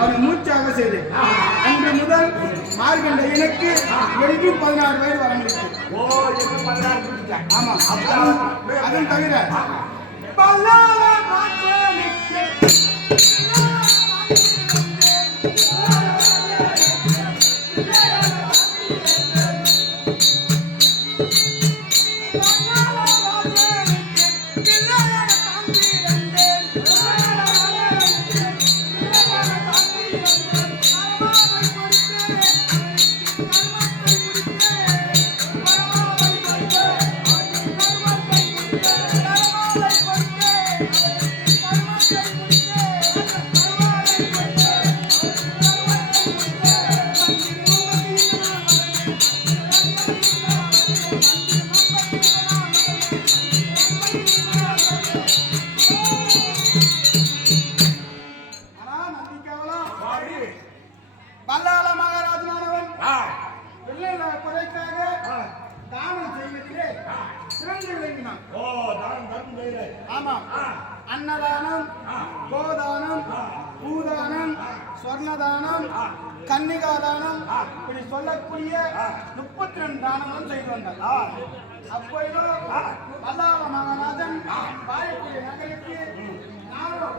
அவனை மூச்சாக செய்தேன். அன்று முதல் மார்கண்ட எனக்கு என்றும் 16 வயது வரங்களுக்கு. ஆமா, அதுவும் தவிர அன்னதானம், கோதானம், பூதானம், சொர்ணதானம், கன்னிகாதானம் இப்படி சொல்லக்கூடிய 32 தானங்களும் செய்து வந்தார். அப்பொழுது வல்லாள மகாராஜன் வாயக்குடி நகருக்கு நானும்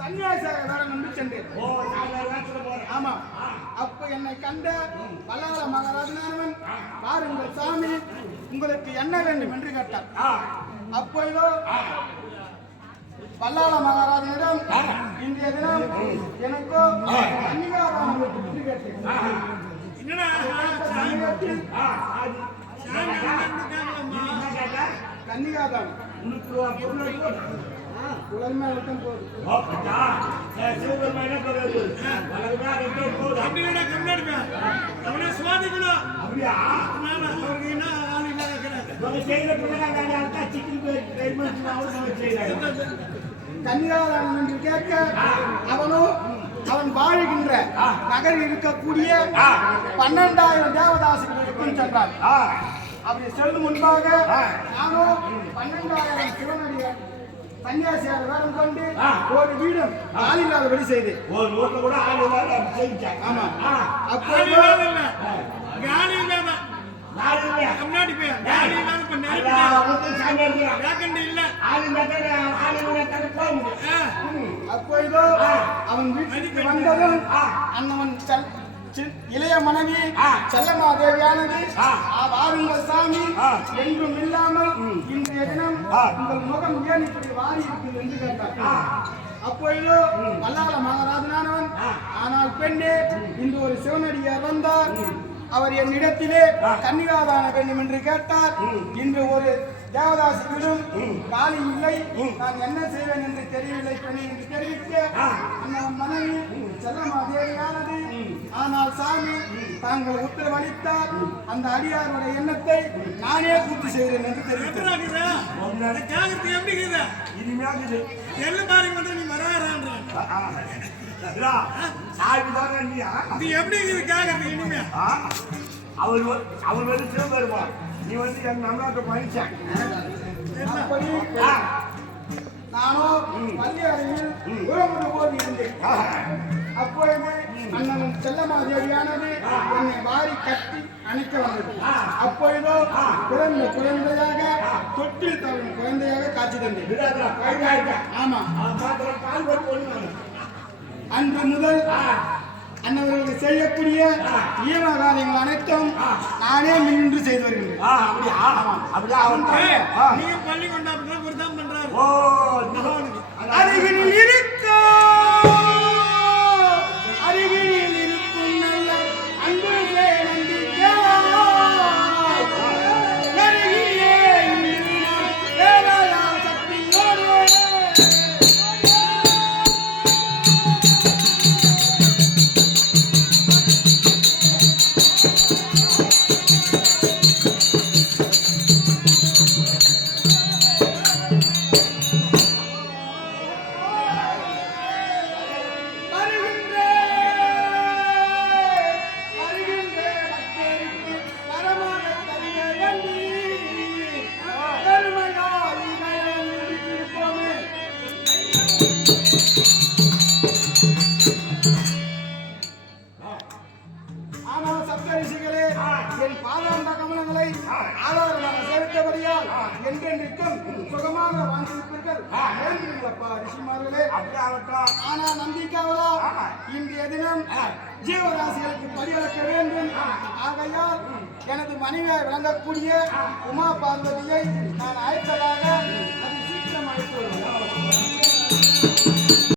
சன்னியாசியாக வேடம் என்று சென்றேன். ஆமா, அப்ப என்னை கண்ட வல்லாள மகாராஜன் பாருங்கள் சாமி, உங்களுக்கு என்ன வேண்டும் என்று கேட்டார். அப்பொழுது வல்லாள மகாராஜனிடம் இன்றைய தினம் எனக்கு கன்னிகாதானம் என்று கேட்டேன். கன்னிகாதானம் உலகமே அழுத்தம் போகுது. கன்னிகாதானம் என்று கேட்க அவன் வாழ்கின்ற நகரில் இருக்கக்கூடிய 12,000 தேவதாசிகளுக்கும் சென்றான். அப்படி செல்லும் முன்பாக நானும் 12,000 சிவனடிகள் சன்னியாசியாக வேடம் கொண்டு ஒரு வீடும் ஆள் இல்லாதபடி செய்தேன். ஆமா, அப்போது அப்பொழுதோ அவன் வீட்டுக்கு வந்ததும் அண்ணவன் இளைய மனைவி செல்லமாதேவியானது, வாருங்கள் சாமி, என்றும் இல்லாமல் இன்றைய தினம் உங்கள் முகம் ஏன் இப்படி வாரி இருக்குது என்று கேட்டார். அப்பொழுது வல்லாள மகாராஜனானவன், ஆனால் பெண்ணே, இன்று ஒரு சிவனடியார் வந்தார், அவர் என்னிடத்திலே கன்னிகாதான வேண்டும் என்று கேட்டார். இன்று ஒரு தேவதாசிகளும் காலி இல்லை, நான் என்ன செய்வேன் என்று தெரியவில்லை பெண்ணே என்று தெரிவிக்க அண்ணன் மனைவி செல்லமாதேவியானது, ஆனால் சாமி தாங்கள் உத்தரவளித்தால் அந்த அடியாருடைய எண்ணத்தை நானே பூர்த்தி செய்கிறேன் என்று தெரிவித்தார். அவர் வந்து சிவபெருமா, நீ வந்து என் நம்மளாட்ட மனுஷன். நானும் பள்ளி அறையில் உறவு போது இருந்தேன். அப்பொழுது அண்ணன் செல்லமாதேவியானது என்னை வாரி கட்டி அணைக்க வந்தது. அப்பொழுதோ பிறந்த குழந்தையாக, தொட்டில் தவறும் குழந்தையாக காட்சி தந்தேன். ஆமா, அன்று முதல் அன்னவர்களுக்கு செய்யக்கூடிய நியம காரியங்கள் அனைத்தும் நானே நின்று செய்து வருகிறேன். அருகினில் இருக்கும் நல்ல அன்பு ஆகையால் என்றென்றைக்கும் சுகமாக வாழ்ந்திருப்பீர்கள் வேண்டுங்களப்பா ரிஷிமார்களே. அப்படியே ஆகட்டும். ஆனா நந்திக்காவலா இன்றைய தினம் ஜீவராசிகளுக்கு பரிவளக்க வேண்டும். ஆகையால் எனது மனைவியாய் விளங்கக்கூடிய உமா பார்வதியை நான் அழைத்ததாக அது சீக்கிரம் அழைத்து வருவேன்.